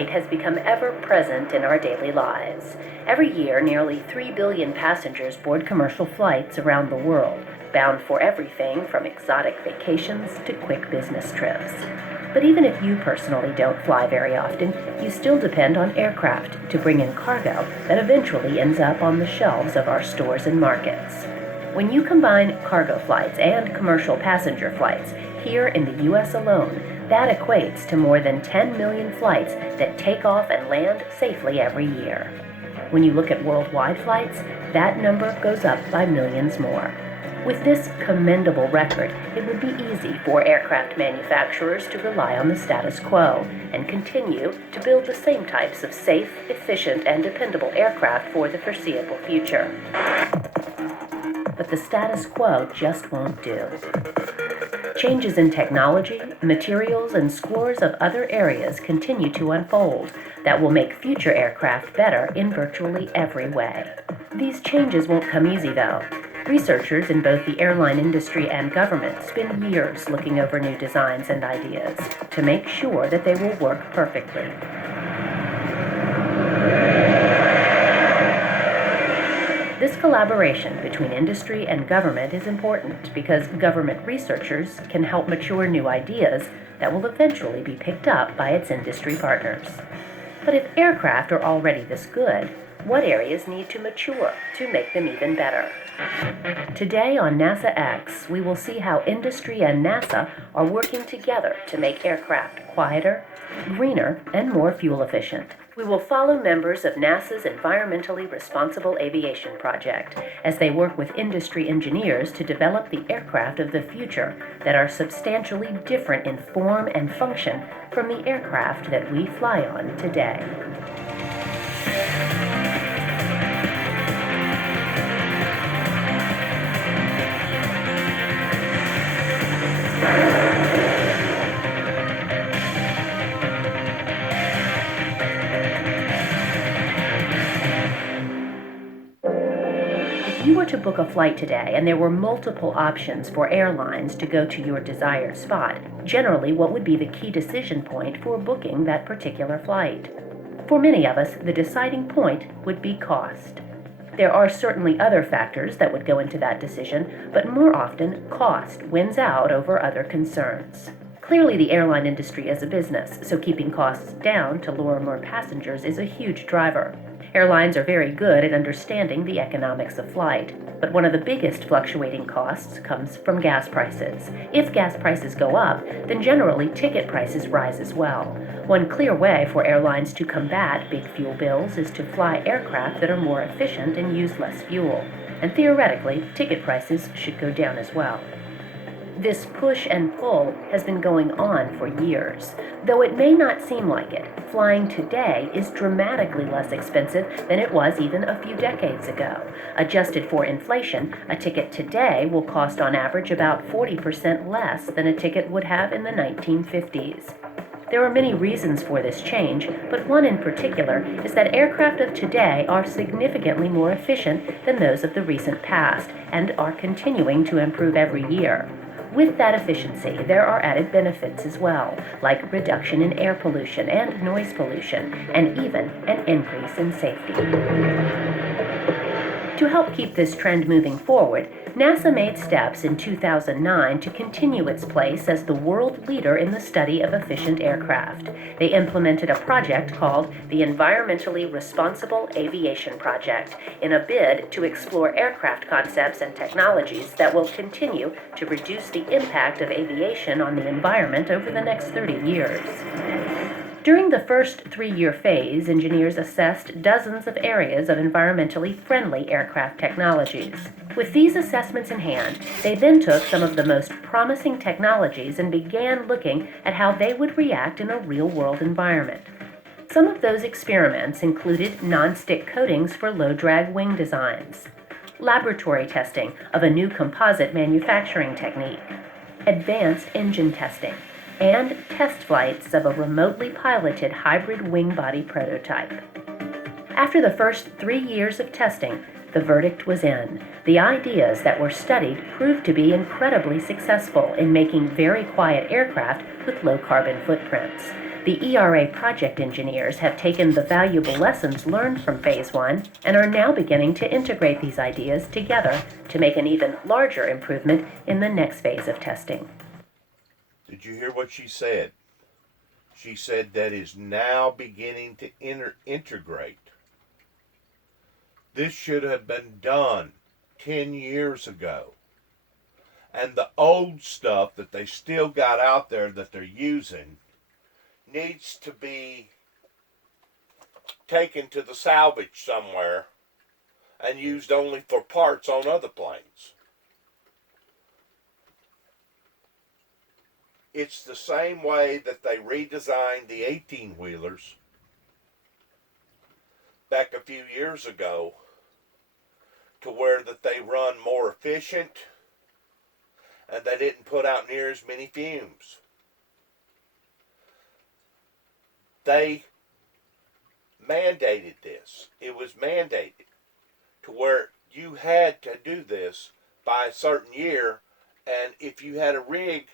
Flight has become ever present in our daily lives. Every year, nearly 3 billion passengers board commercial flights around the world, bound for everything from exotic vacations to quick business trips. But even if you personally don't fly very often, you still depend on aircraft to bring in cargo that eventually ends up on the shelves of our stores and markets. When you combine cargo flights and commercial passenger flights, here in the U.S. alone, that equates to more than 10 million flights that take off and land safely every year. When you look at worldwide flights, that number goes up by millions more. With this commendable record, it would be easy for aircraft manufacturers to rely on the status quo and continue to build the same types of safe, efficient, and dependable aircraft for the foreseeable future. But the status quo just won't do. Changes in technology, materials, and scores of other areas continue to unfold that will make future aircraft better in virtually every way. These changes won't come easy, though. Researchers in both the airline industry and government spend years looking over new designs and ideas to make sure that they will work perfectly. This collaboration between industry and government is important because government researchers can help mature new ideas that will eventually be picked up by its industry partners. But if aircraft are already this good, what areas need to mature to make them even better? Today on NASA X, we will see how industry and NASA are working together to make aircraft quieter, greener, and more fuel efficient. We will follow members of NASA's Environmentally Responsible Aviation Project as they work with industry engineers to develop the aircraft of the future that are substantially different in form and function from the aircraft that we fly on today. If you were to book a flight today and there were multiple options for airlines to go to your desired spot, generally what would be the key decision point for booking that particular flight? For many of us, the deciding point would be cost. There are certainly other factors that would go into that decision, but more often, cost wins out over other concerns. Clearly, the airline industry is a business, so keeping costs down to lure more passengers is a huge driver. Airlines are very good at understanding the economics of flight, but one of the biggest fluctuating costs comes from gas prices. If gas prices go up, then generally ticket prices rise as well. One clear way for airlines to combat big fuel bills is to fly aircraft that are more efficient and use less fuel, and theoretically, ticket prices should go down as well. This push and pull has been going on for years. Though it may not seem like it, flying today is dramatically less expensive than it was even a few decades ago. Adjusted for inflation, a ticket today will cost on average about 40% less than a ticket would have in the 1950s. There are many reasons for this change, but one in particular is that aircraft of today are significantly more efficient than those of the recent past and are continuing to improve every year. With that efficiency, there are added benefits as well, like reduction in air pollution and noise pollution, and even an increase in safety. To help keep this trend moving forward, NASA made steps in 2009 to continue its place as the world leader in the study of efficient aircraft. They implemented a project called the Environmentally Responsible Aviation Project in a bid to explore aircraft concepts and technologies that will continue to reduce the impact of aviation on the environment over the next 30 years. During the first 3-year phase, engineers assessed dozens of areas of environmentally friendly aircraft technologies. With these assessments in hand, they then took some of the most promising technologies and began looking at how they would react in a real-world environment. Some of those experiments included non-stick coatings for low-drag wing designs, laboratory testing of a new composite manufacturing technique, advanced engine testing, and test flights of a remotely piloted hybrid wing body prototype. After the first 3 years of testing, the verdict was in. The ideas that were studied proved to be incredibly successful in making very quiet aircraft with low carbon footprints. The ERA project engineers have taken the valuable lessons learned from Phase 1 and are now beginning to integrate these ideas together to make an even larger improvement in the next phase of testing. Did you hear what she said? She said that is now beginning to integrate. This should have been done 10 years ago. And the old stuff that they still got out there that they're using needs to be taken to the salvage somewhere and used only for parts on other planes. It's the same way that they redesigned the 18-wheelers back a few years ago to where that they run more efficient and they didn't put out near as many fumes. They mandated this. It was mandated to where you had to do this by a certain year, and if you had a rig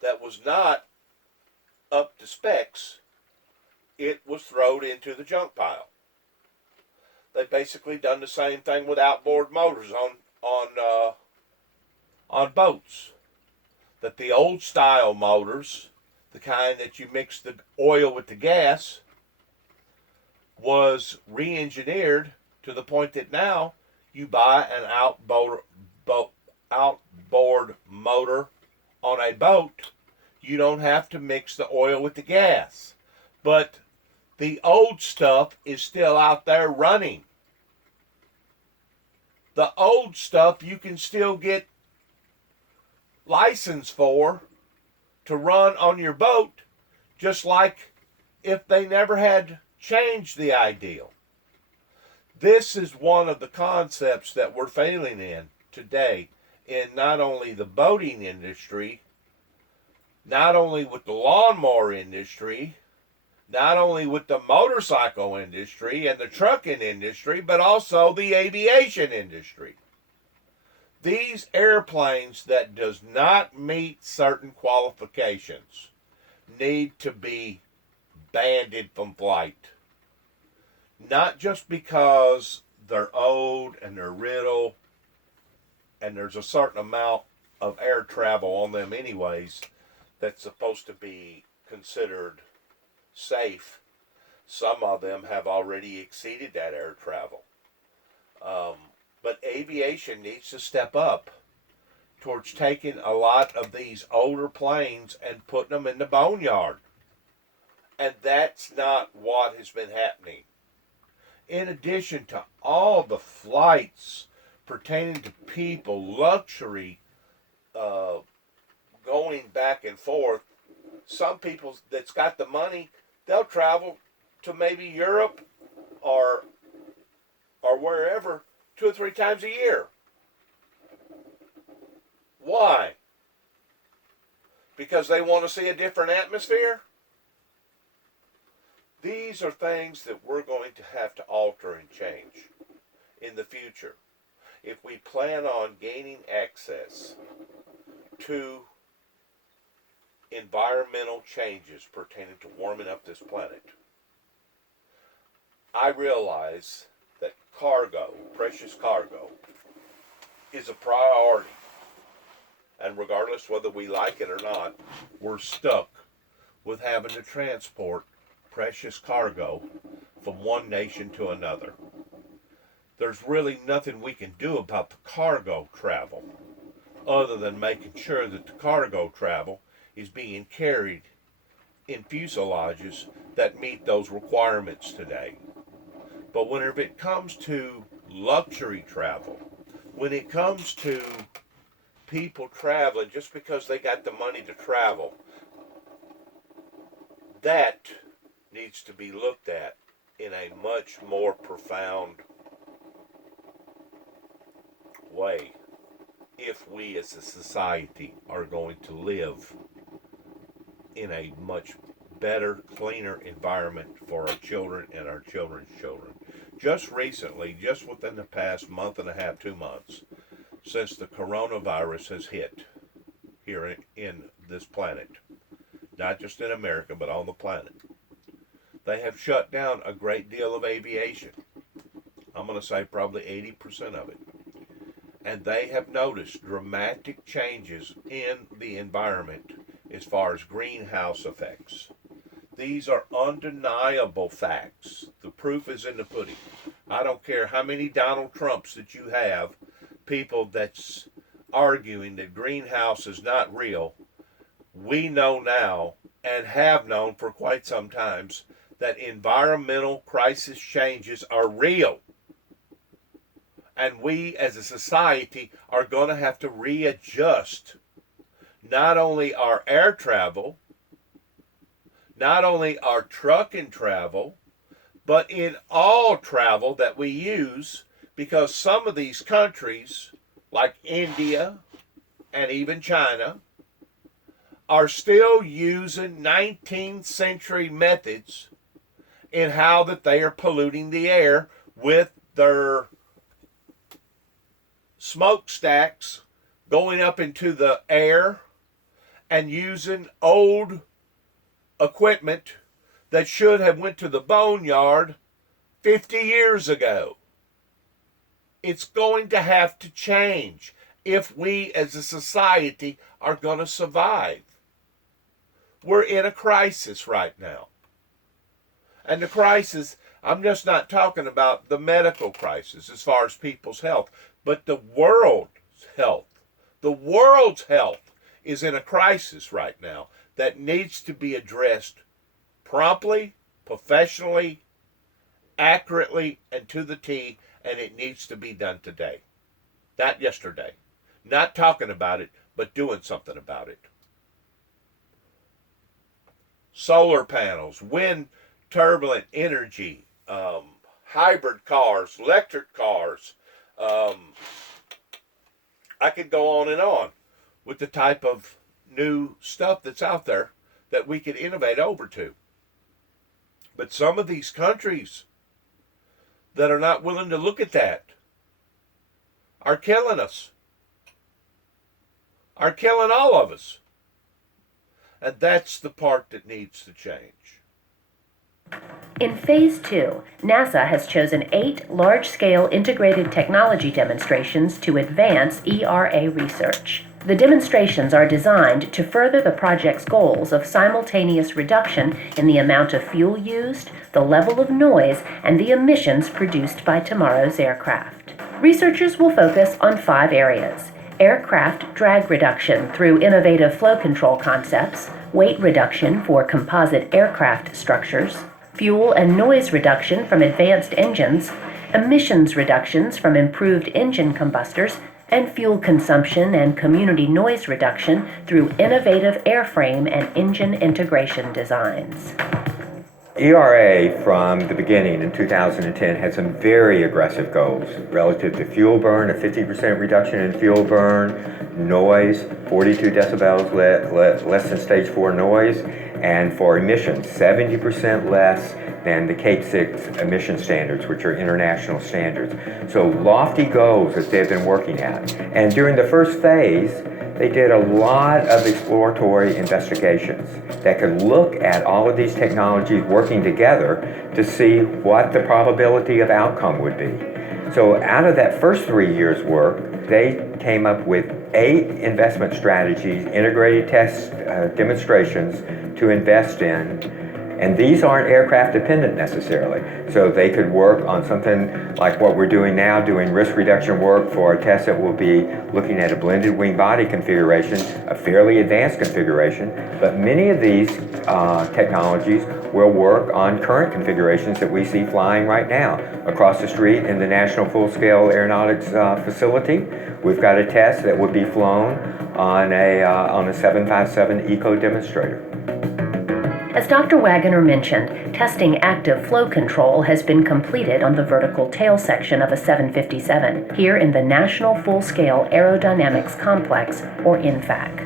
that was not up to specs, it was thrown into the junk pile. They basically done the same thing with outboard motors on boats. That the old style motors, the kind that you mix the oil with the gas, was re-engineered to the point that now you buy an outboard motor on a boat. You don't have to mix the oil with the gas. But the old stuff is still out there running. The old stuff you can still get license for to run on your boat, just like if they never had changed the ideal. This is one of the concepts that we're failing in today in not only the boating industry, not only with the lawnmower industry, not only with the motorcycle industry and the trucking industry, but also the aviation industry. These airplanes that does not meet certain qualifications need to be banned from flight. Not just because they're old and they're riddle and there's a certain amount of air travel on them anyways that's supposed to be considered safe. Some of them have already exceeded that air travel. But aviation needs to step up towards taking a lot of these older planes and putting them in the boneyard. And that's not what has been happening. In addition to all the flights pertaining to people, luxury, going back and forth, some people that's got the money, they'll travel to maybe Europe or wherever 2 or 3 times a year. Why? Because they want to see a different atmosphere? These are things that we're going to have to alter and change in the future if we plan on gaining access to environmental changes pertaining to warming up this planet. I realize that cargo, precious cargo, is a priority. And regardless whether we like it or not, we're stuck with having to transport precious cargo from one nation to another. There's really nothing we can do about the cargo travel other than making sure that the cargo travel is being carried in fuselages that meet those requirements today. But whenever it comes to luxury travel, when it comes to people traveling just because they got the money to travel, that needs to be looked at in a much more profound way if we as a society are going to live in a much better, cleaner environment for our children and our children's children. Just recently, just within the past month and a half, 2 months, since the coronavirus has hit here in this planet, not just in America, but on the planet, they have shut down a great deal of aviation. I'm going to say probably 80% of it. And they have noticed dramatic changes in the environment as far as greenhouse effects. These are undeniable facts. The proof is in the pudding. I don't care how many Donald Trumps that you have, people that's arguing that greenhouse is not real. We know now, and have known for quite some times, that environmental crisis changes are real. And we as a society are going to have to readjust not only our air travel, not only our truck and travel, but in all travel that we use, because some of these countries, like India and even China, are still using 19th century methods in how that they are polluting the air with their smokestacks going up into the air and using old equipment that should have went to the boneyard 50 years ago. It's going to have to change if we as a society are going to survive. We're in a crisis right now. And the crisis, I'm just not talking about the medical crisis as far as people's health, but the world's health. The world's health is in a crisis right now that needs to be addressed promptly, professionally, accurately, and to the T, and it needs to be done today. Not yesterday. Not talking about it, but doing something about it. Solar panels, wind turbulent energy, hybrid cars, electric cars. I could go on and on with the type of new stuff that's out there that we could innovate over to. But some of these countries that are not willing to look at that are killing us, are killing all of us. And that's the part that needs to change. In Phase 2, NASA has chosen 8 large-scale integrated technology demonstrations to advance ERA research. The demonstrations are designed to further the project's goals of simultaneous reduction in the amount of fuel used, the level of noise, and the emissions produced by tomorrow's aircraft. Researchers will focus on 5 areas: aircraft drag reduction through innovative flow control concepts, weight reduction for composite aircraft structures, fuel and noise reduction from advanced engines, emissions reductions from improved engine combustors, and fuel consumption and community noise reduction through innovative airframe and engine integration designs. ERA from the beginning in 2010 had some very aggressive goals relative to fuel burn, a 50% reduction in fuel burn, noise, 42 decibels less than stage 4 noise, and for emissions, 70% less than the Cape 6 emission standards, which are international standards. So lofty goals that they've been working at. And during the first phase, they did a lot of exploratory investigations that could look at all of these technologies working together to see what the probability of outcome would be. So out of that first 3 years' work, they came up with 8 investment strategies, integrated test demonstrations to invest in. And these aren't aircraft dependent necessarily. So they could work on something like what we're doing now, doing risk reduction work for a test that will be looking at a blended wing body configuration, a fairly advanced configuration. But many of these technologies will work on current configurations that we see flying right now. Across the street in the National Full-Scale Aeronautics Facility, we've got a test that would be flown on a 757 Eco demonstrator. As Dr. Wagoner mentioned, testing active flow control has been completed on the vertical tail section of a 757 here in the National Full-Scale Aerodynamics Complex, or NFAC.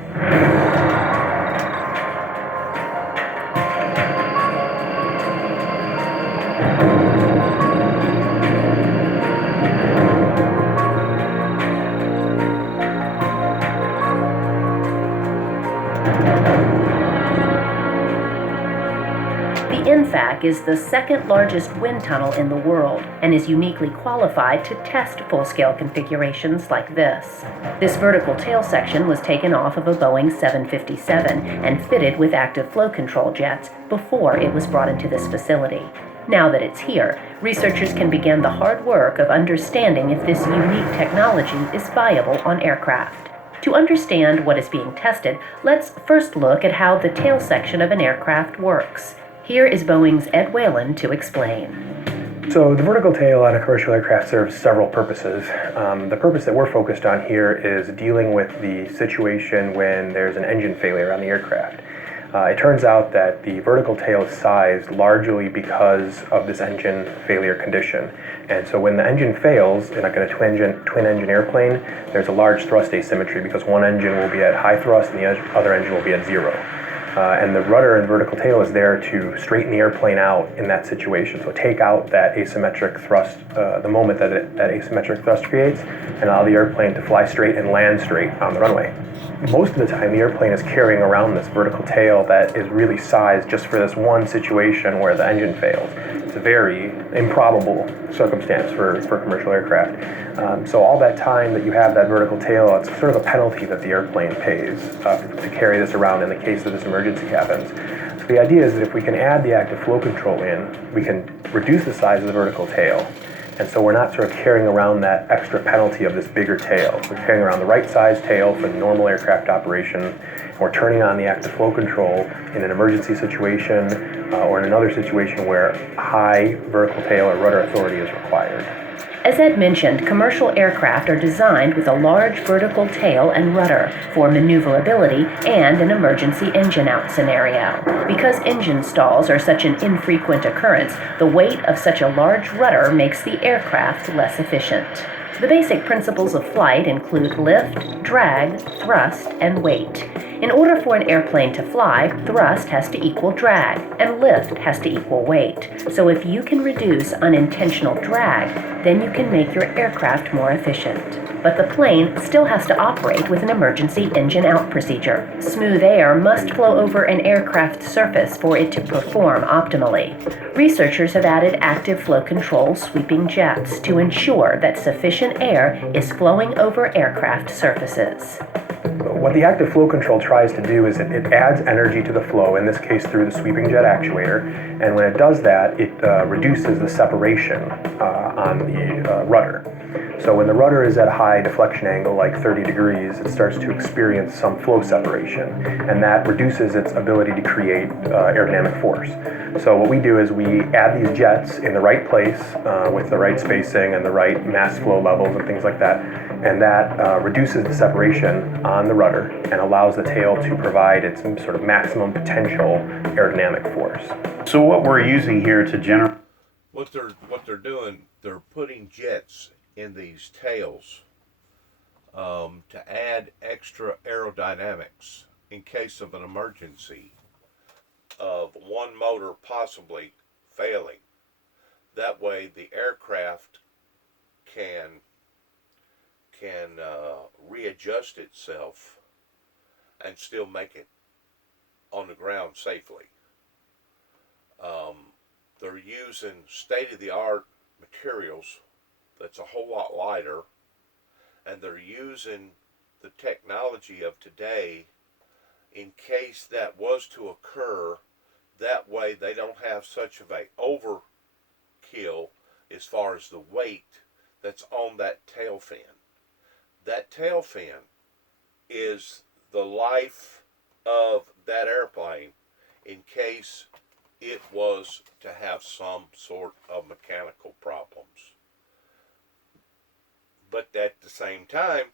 The NFAC deck is the second largest wind tunnel in the world and is uniquely qualified to test full-scale configurations like this. This vertical tail section was taken off of a Boeing 757 and fitted with active flow control jets before it was brought into this facility. Now that it's here, researchers can begin the hard work of understanding if this unique technology is viable on aircraft. To understand what is being tested, let's first look at how the tail section of an aircraft works. Here is Boeing's Ed Whalen to explain. So the vertical tail on a commercial aircraft serves several purposes. The purpose that we're focused on here is dealing with the situation when there's an engine failure on the aircraft. It turns out that the vertical tail is sized largely because of this engine failure condition. And so when the engine fails, like in a twin engine airplane, there's a large thrust asymmetry because one engine will be at high thrust and the other engine will be at zero. And the rudder and vertical tail is there to straighten the airplane out in that situation. So take out that asymmetric thrust the moment that that asymmetric thrust creates, and allow the airplane to fly straight and land straight on the runway. Most of the time the airplane is carrying around this vertical tail that is really sized just for this one situation where the engine fails. It's a very improbable circumstance for commercial aircraft. So all that time that you have that vertical tail, it's sort of a penalty that the airplane pays to carry this around in the case that this emergency happens. So the idea is that if we can add the active flow control in, we can reduce the size of the vertical tail. And so we're not sort of carrying around that extra penalty of this bigger tail. We're carrying around the right size tail for normal aircraft operation. And we're turning on the active flow control in an emergency situation or in another situation where high vertical tail or rudder authority is required. As Ed mentioned, commercial aircraft are designed with a large vertical tail and rudder for maneuverability and an emergency engine out scenario. Because engine stalls are such an infrequent occurrence, the weight of such a large rudder makes the aircraft less efficient. The basic principles of flight include lift, drag, thrust, and weight. In order for an airplane to fly, thrust has to equal drag, and lift has to equal weight. So if you can reduce unintentional drag, then you can make your aircraft more efficient. But the plane still has to operate with an emergency engine out procedure. Smooth air must flow over an aircraft surface for it to perform optimally. Researchers have added active flow control sweeping jets to ensure that sufficient air is flowing over aircraft surfaces. What the active flow control tries to do is it adds energy to the flow, in this case through the sweeping jet actuator, and when it does that, it reduces the separation on the rudder. So when the rudder is at a high deflection angle, like 30 degrees, it starts to experience some flow separation, and that reduces its ability to create aerodynamic force. So what we do is we add these jets in the right place with the right spacing and the right mass flow levels and things like that, and that reduces the separation on the rudder and allows the tail to provide its sort of maximum potential aerodynamic force. So what we're using here to generate... What they're doing, they're putting jets in these tails to add extra aerodynamics in case of an emergency of one motor possibly failing. That way the aircraft can readjust itself and still make it on the ground safely. They're using state-of-the-art materials that's a whole lot lighter, and they're using the technology of today in case that was to occur. That way they don't have such of a overkill as far as the weight that's on that tail fin. That tail fin is the life of that airplane in case it was to have some sort of mechanical problems. But at the same time,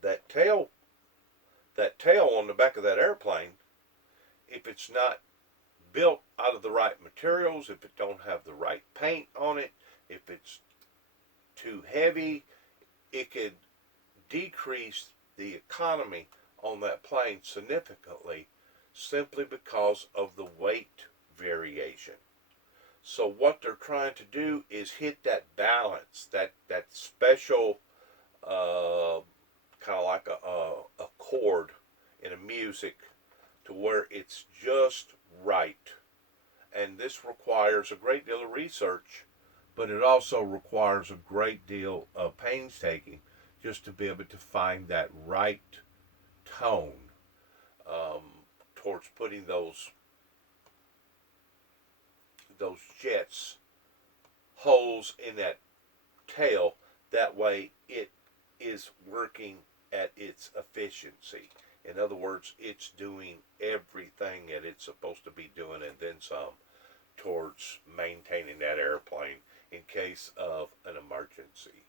that tail on the back of that airplane, if it's not built out of the right materials, if it don't have the right paint on it, if it's too heavy, it could decrease the economy on that plane significantly simply because of the weight variation. So what they're trying to do is hit that balance, that special kind of like a chord in a music, to where it's just right and this requires a great deal of research, but it also requires a great deal of painstaking just to be able to find that right tone towards putting those jets holes in that tail. That way it is working at its efficiency. In other words, it's doing everything that it's supposed to be doing and then some towards maintaining that airplane in case of an emergency.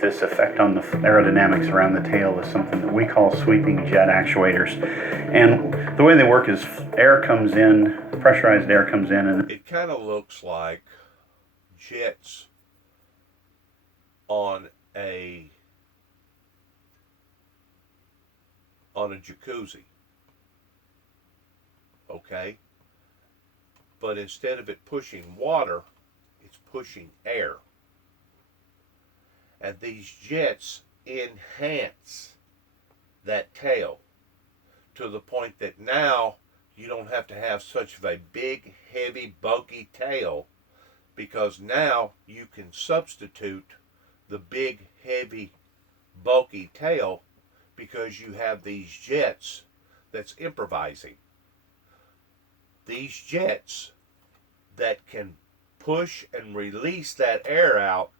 This effect on the aerodynamics around the tail is something that we call sweeping jet actuators. And the way they work is air comes in, pressurized air comes in, and it kind of looks like jets on a jacuzzi, okay? But instead of it pushing water, it's pushing air. And these jets enhance that tail to the point that now you don't have to have such of a big, heavy, bulky tail, because now you can substitute the big, heavy, bulky tail because you have these jets that's improvising. These jets that can push and release that air out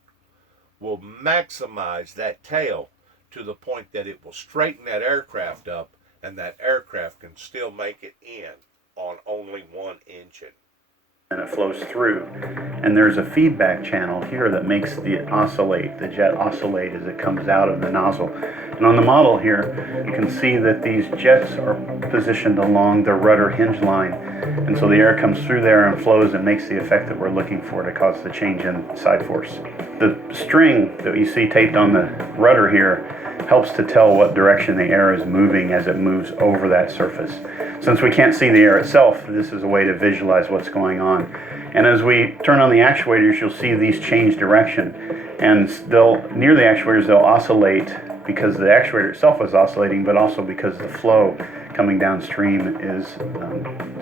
will maximize that tail to the point that it will straighten that aircraft up, and that aircraft can still make it in on only one engine. And it flows through. And there's a feedback channel here that makes the jet oscillate as it comes out of the nozzle. And on the model here, you can see that these jets are positioned along the rudder hinge line. And so the air comes through there and flows and makes the effect that we're looking for to cause the change in side force. The string that you see taped on the rudder here helps to tell what direction the air is moving as it moves over that surface. Since we can't see the air itself, this is a way to visualize what's going on. And as we turn on the actuators, you'll see these change direction. And near the actuators, they'll oscillate because the actuator itself is oscillating, but also because the flow coming downstream is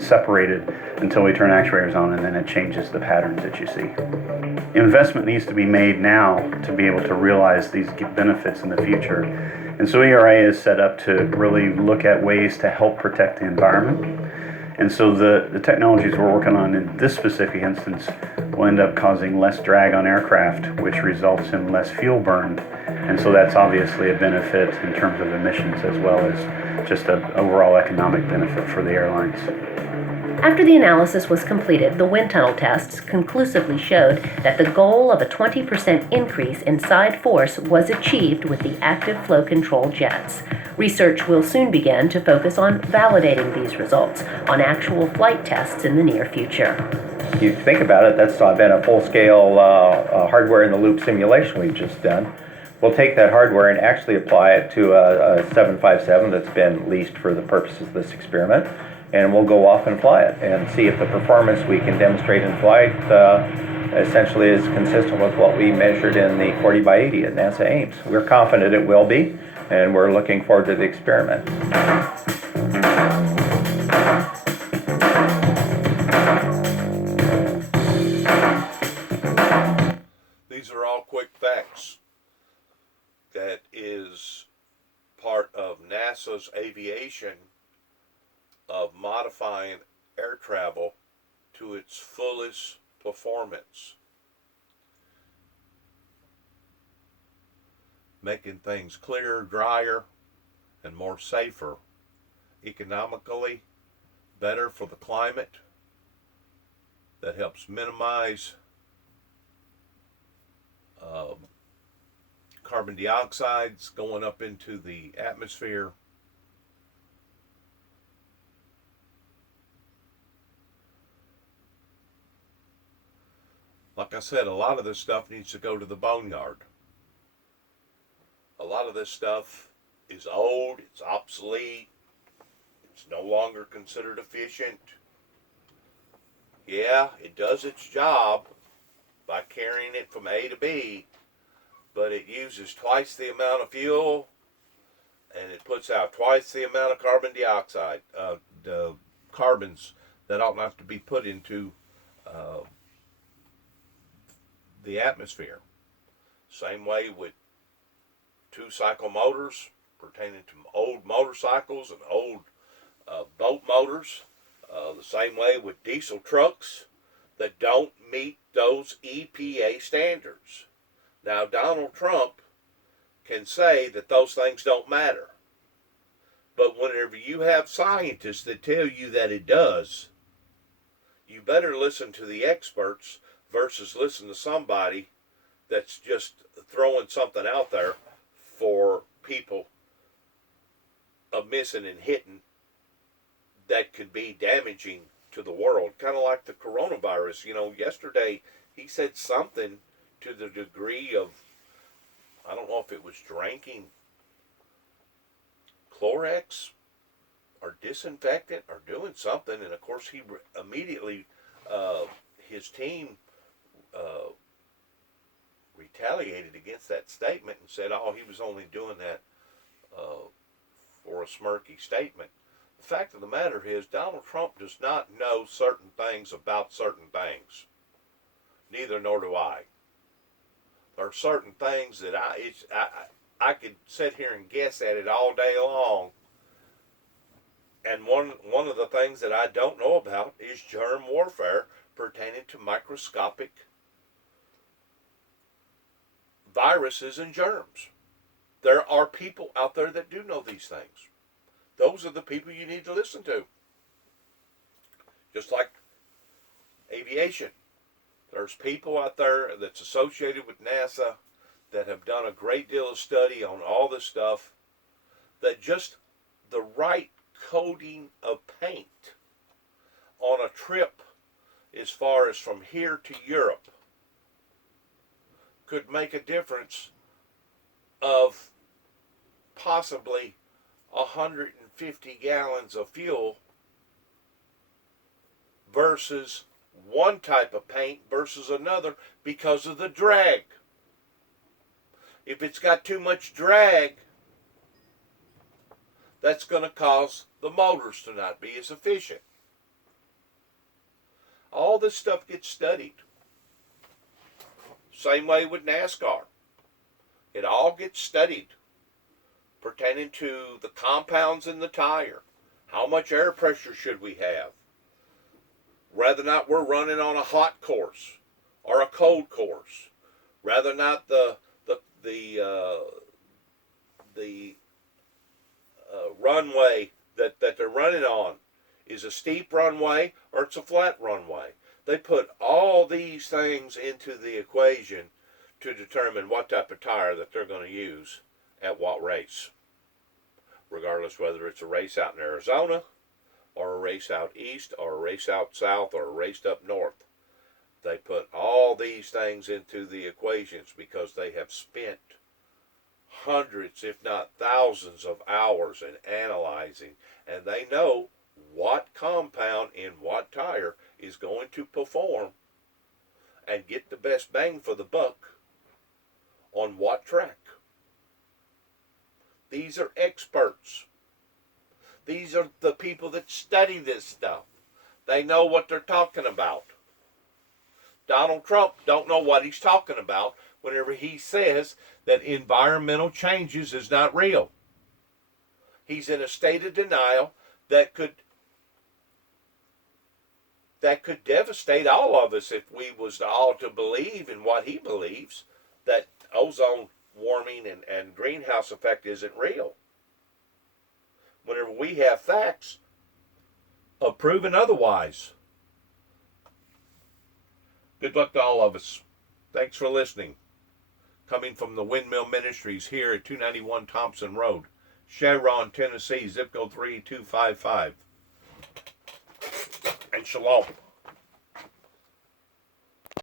separated until we turn actuators on, and then it changes the patterns that you see. Investment needs to be made now to be able to realize these benefits in the future. And so ERA is set up to really look at ways to help protect the environment. And so the technologies we're working on in this specific instance will end up causing less drag on aircraft, which results in less fuel burn. And so that's obviously a benefit in terms of emissions, as well as just an overall economic benefit for the airlines. After the analysis was completed, the wind tunnel tests conclusively showed that the goal of a 20% increase in side force was achieved with the active flow control jets. Research will soon begin to focus on validating these results on actual flight tests in the near future. If you think about it, that's been a full-scale hardware-in-the-loop simulation we've just done. We'll take that hardware and actually apply it to a 757 that's been leased for the purposes of this experiment, and we'll go off and fly it and see if the performance we can demonstrate in flight essentially is consistent with what we measured in the 40 by 80 at NASA Ames. We're confident it will be, and we're looking forward to the experiment. These are all quick facts. That is part of NASA's aviation of modifying air travel to its fullest performance, making things clearer, drier, and more safer, economically better for the climate, that helps minimize carbon dioxides going up into the atmosphere. Like I said, a lot of this stuff needs to go to the boneyard. A lot of this stuff is old, it's obsolete, it's no longer considered efficient. Yeah, it does its job by carrying it from A to B, but it uses twice the amount of fuel, and it puts out twice the amount of carbon dioxide, the carbons that ought not to be put into the atmosphere. Same way with two-cycle motors pertaining to old motorcycles and old boat motors. The same way with diesel trucks that don't meet those EPA standards. Now, Donald Trump can say that those things don't matter. But whenever you have scientists that tell you that it does, you better listen to the experts versus listen to somebody that's just throwing something out there for people of missing and hitting that could be damaging to the world. Kind of like the coronavirus. You know, yesterday he said something to the degree of, I don't know if it was drinking Clorox or disinfectant or doing something, and of course he immediately, his team retaliated against that statement and said, oh, he was only doing that for a smirky statement. The fact of the matter is, Donald Trump does not know certain things about certain things. Neither nor do I. There are certain things that I could sit here and guess at it all day long. And one of the things that I don't know about is germ warfare pertaining to microscopic viruses and germs. There are people out there that do know these things. Those are the people you need to listen to. Just like aviation. There's people out there that's associated with NASA that have done a great deal of study on all this stuff, that just the right coating of paint on a trip as far as from here to Europe could make a difference of possibly 150 gallons of fuel versus one type of paint versus another because of the drag. If it's got too much drag, that's going to cause the motors to not be as efficient. All this stuff gets studied. Same way with NASCAR. It all gets studied pertaining to the compounds in the tire. How much air pressure should we have? Whether or not we're running on a hot course or a cold course. Whether or not the runway that they're running on is a steep runway or it's a flat runway. They put all these things into the equation to determine what type of tire that they're going to use at what race. Regardless whether it's a race out in Arizona or a race out east or a race out south or a race up north. They put all these things into the equations because they have spent hundreds, if not thousands of hours in analyzing, and they know what compound in what tire is going to perform and get the best bang for the buck on what track. These are experts. These are the people that study this stuff. They know what they're talking about. Donald Trump don't know what he's talking about whenever he says that environmental changes is not real. He's in a state of denial that could devastate all of us if we was all to believe in what he believes, that ozone warming and greenhouse effect isn't real. Whenever we have facts of proving otherwise. Good luck to all of us. Thanks for listening. Coming from the Windmill Ministries here at 291 Thompson Road, Sharon, Tennessee, zip code 38255. And shalom.